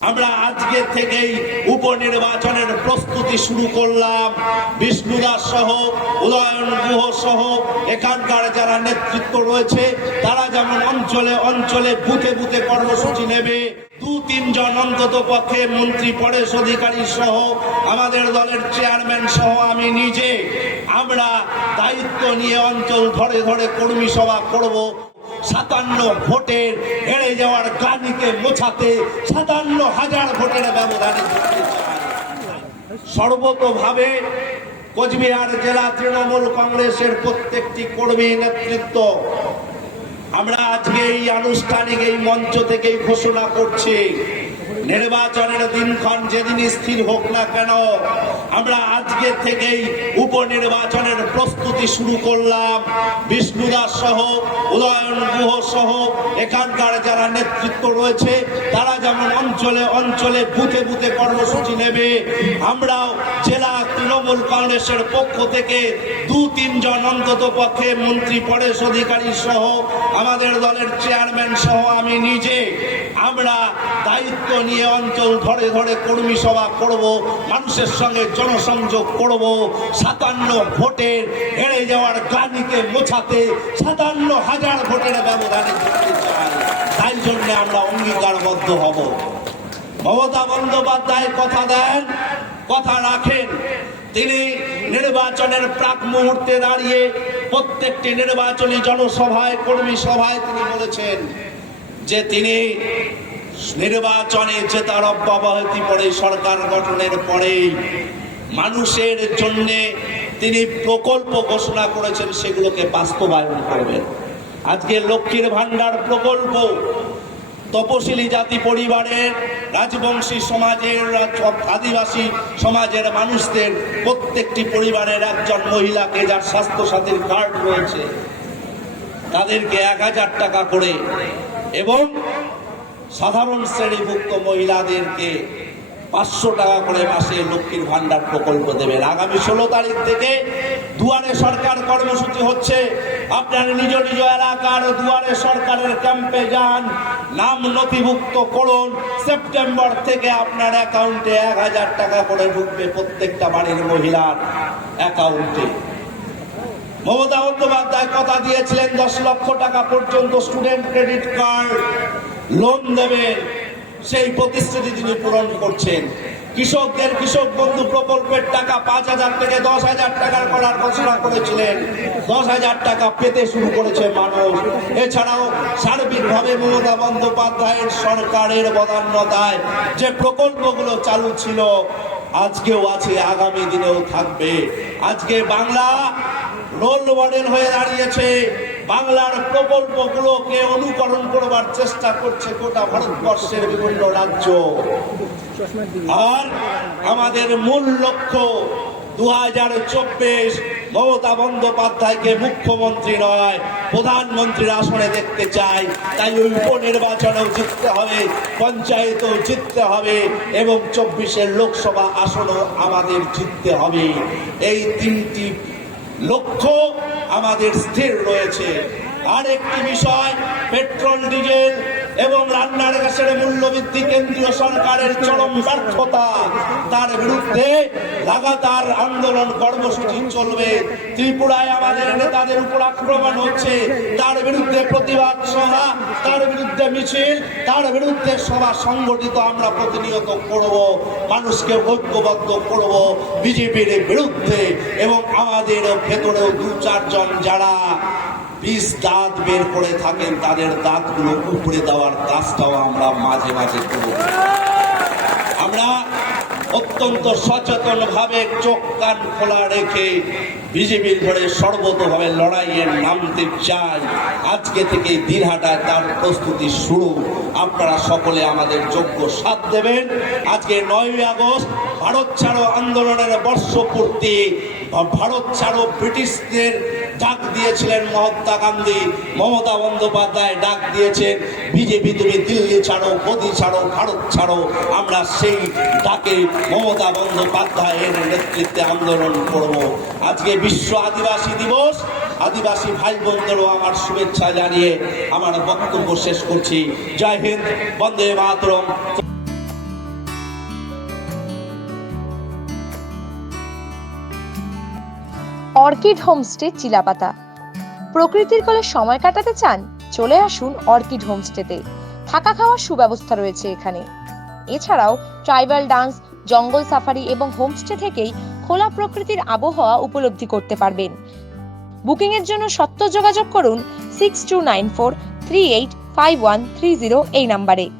আমরা আজকে থেকেই উপনির্বাচনের প্রস্তুতি শুরু করলাম। বিষ্ণুদাস সহ উদয়ন গুহ সহ এখানকার যারা নেতৃত্ব রয়েছে তারা যেমন অঞ্চলে অঞ্চলে বুথে বুথে কর্মসূচি নেবে। 2-3 জন অন্তত পক্ষে মন্ত্রী পরেশ অধিকারী সহ আমাদের দলের চেয়ারম্যান সহ আমি নিজে আমরা দায়িত্ব নিয়ে অঞ্চল ধরে ধরে কর্মী সভা করব। 57 ভোটের হেরে যাওয়ার গ্লানিকে মোছাতে 57,000 ভোটের ব্যবধানে সর্বতোভাবে কোচবিহার জেলা তৃণমূল কংগ্রেসের প্রত্যেকটি কর্মী নেতৃত্ব আমরা আজকে এই আনুষ্ঠানিক এই মঞ্চ থেকেই ঘোষণা করছি, নির্বাচনের দিনক্ষণ যেদিন স্থির হোক না কেন আমরা আজকে থেকেই উপনির্বাচনের প্রস্তুতি শুরু করলাম। বিষ্ণুদাস সহ উদয়ন গুহ সহ এখানকার যারা নেতৃত্ব রয়েছে তারা যেমন অঞ্চলে অঞ্চলে বুথে বুথে কর্মসূচি নেবে, আমরাও জেলা তৃণমূল কংগ্রেসের পক্ষ থেকে 2-3 জন অন্তত পক্ষে মন্ত্রী পরেশ অধিকারী সহ আমাদের দলের চেয়ারম্যান সহ আমি নিজে আমরা দায়িত্ব নিয়ে অঞ্চল ধরে ধরে কর্মী সভা করব, মানুষের সঙ্গে জনসংযোগ করব। 57 ভোটের হেরে যাওয়ার গ্লানিকে মোছাতে 57,000 ভোটের ব্যবধানে জিততে চাই, তাই জন্য আমরা অঙ্গীকারবদ্ধ হব। মমতা বন্দ্যোপাধ্যায় কথা দেন, কথা রাখেন। তিনি নির্বাচনের প্রাক মুহূর্তে দাঁড়িয়ে প্রত্যেকটি নির্বাচনী জনসভায় কর্মী সভায় তিনি বলেছেন যে তিনি নির্বাচনে জেতার অব্যবহিত পরে সরকার গঠনের পরেই মানুষের জন্য তিনি প্রকল্প ঘোষণা করেছেন, সেগুলোকে বাস্তবায়ন করবেন। আজকে লক্ষ্মীর ভান্ডার প্রকল্প তপশিলি জাতি পরিবারের, রাজবংশী সমাজের, আদিবাসী সমাজের মানুষদের প্রত্যেকটি পরিবারের একজন মহিলাকে যার স্বাস্থ্যসাথীর কার্ড রয়েছে তাদেরকে 1000 টাকা করে এবং সাধারণ শ্রেণীভুক্ত মহিলাদেরকে 500 টাকা করে মাসে লক্ষ্মীর ভান্ডার প্রকল্প দেবেন। আগামী 16 তারিখ থেকে দুয়ারে সরকার কর্মসূচি হচ্ছে। আপনার নিজ নিজ এলাকার দুয়ারে সরকারের ক্যাম্পে যান, নাম নথিভুক্ত করুন। সেপ্টেম্বর থেকে আপনার অ্যাকাউন্টে 1000 টাকা করে ঢুকবে প্রত্যেকটা বাড়ির মহিলার অ্যাকাউন্টে। মমতা বন্দ্যোপাধ্যায় কথা দিয়েছিলেন 10 লক্ষ টাকা পর্যন্ত স্টুডেন্ট ক্রেডিট কার্ড লোন দেবেন, সেই প্রতিশ্রুতি তিনি পূরণ করছেন। কৃষকদের কৃষক বন্ধু প্রকল্পের টাকা 5,000 থেকে 10,000 টাকার করার ঘোষণা করেছিলেন, 10,000 টাকা পেতে শুরু করেছে মানুষ। এছাড়াও সার্বিকভাবে মমতা বন্দ্যোপাধ্যায়ের সরকারের বদান্যতায় যে প্রকল্পগুলো চালু ছিল আজকেও আছে, আগামী দিনেও থাকবে। আজকে বাংলা রোল মডেল হয়ে দাঁড়িয়েছে, বাংলার প্রকল্পগুলোকে অনুকরণ করবার চেষ্টা করছে গোটা ভারতবর্ষের বিভিন্ন রাজ্য। আর আমাদের মূল লক্ষ্য 2024 মমতা বন্দ্যোপাধ্যায়কে মুখ্যমন্ত্রী নয় প্রধানমন্ত্রীর আসনে দেখতে চাই। তাই ওই উপনির্বাচনেও জিততে হবে, পঞ্চায়েতেও জিততে হবে এবং 24-এর লোকসভা আসনও আমাদের জিততে হবে। এই 3টি লক্ষ্য আমাদের স্থির রয়েছে। আর একটি বিষয়, পেট্রোল ডিজেল এবং রান্নার গ্যাসের মূল্যবৃদ্ধি কেন্দ্রীয় সরকারের চরম ব্যর্থতা, তার বিরুদ্ধে লাগাতার আন্দোলন কর্মসূচি চলবে। ত্রিপুরায় আমাদের নেতাদের উপর আক্রমণ হচ্ছে, তার বিরুদ্ধে প্রতিবাদ সভা, তার বিরুদ্ধে মিছিল, তার বিরুদ্ধে সভা সংগঠিত আমরা প্রতিনিয়ত করব, মানুষকে ঐক্যবদ্ধ করব বিজেপির বিরুদ্ধে। এবং আমাদের ভেতরেও 2-4 জন যারা 20 দাঁত বের করে থাকেন তাদের দাঁতগুলো উপড়ে দেওয়ার কাজটাও আমরা মাঝে মাঝে করব। আমরা অত্যন্ত সচেতন ভাবে চোখ কান খোলা রেখে বিজেপির ধরে সর্বতভাবে লড়াইয়ে নামতে চাই। আজকে থেকে দিনহাটায় তার প্রস্তুতি শুরু। আপনারা সকলে আমাদের যোগ্য সাথ দেবেন। আজকে 9ই আগস্ট ভারত ছাড়ো আন্দোলনের বর্ষপূর্তি। ভারত ছাড়ো ব্রিটিশদের ডাক দিয়েছিলেন মহাত্মা গান্ধী, মমতা বন্দ্যোপাধ্যায় ডাক দিয়েছেন বিজেপি তুমি দিল্লি ছাড়ো, মোদি ছাড়ো, ভারত ছাড়ো। আমরা সেই ডাকে মমতা বন্দ্যোপাধ্যায়ের নেতৃত্বে আন্দোলন করব। আজকে বিশ্ব আদিবাসী দিবস, আদিবাসী ভাই বোনদেরও আমার শুভেচ্ছা জানিয়ে আমার বক্তব্য শেষ করছি। জয় হিন্দ, বন্দে মাতরম। Orchid Homestay Chilapata. প্রকৃতির কোলে সময় কাটাতে চান? চলে আসুন অর্কিড হোমস্টেতে। থাকা খাওয়ার সুব্যবস্থা রয়েছে এখানে। এছাড়াও ট্রাইবাল ডান্স, জঙ্গল সাফারি এবং হোমস্টে থেকেই খোলা প্রকৃতির আবহাওয়া উপলব্ধি করতে পারবেন। বুকিং এর জন্য সত্ত্বর যোগাযোগ করুন 6294385130 এই নাম্বারে।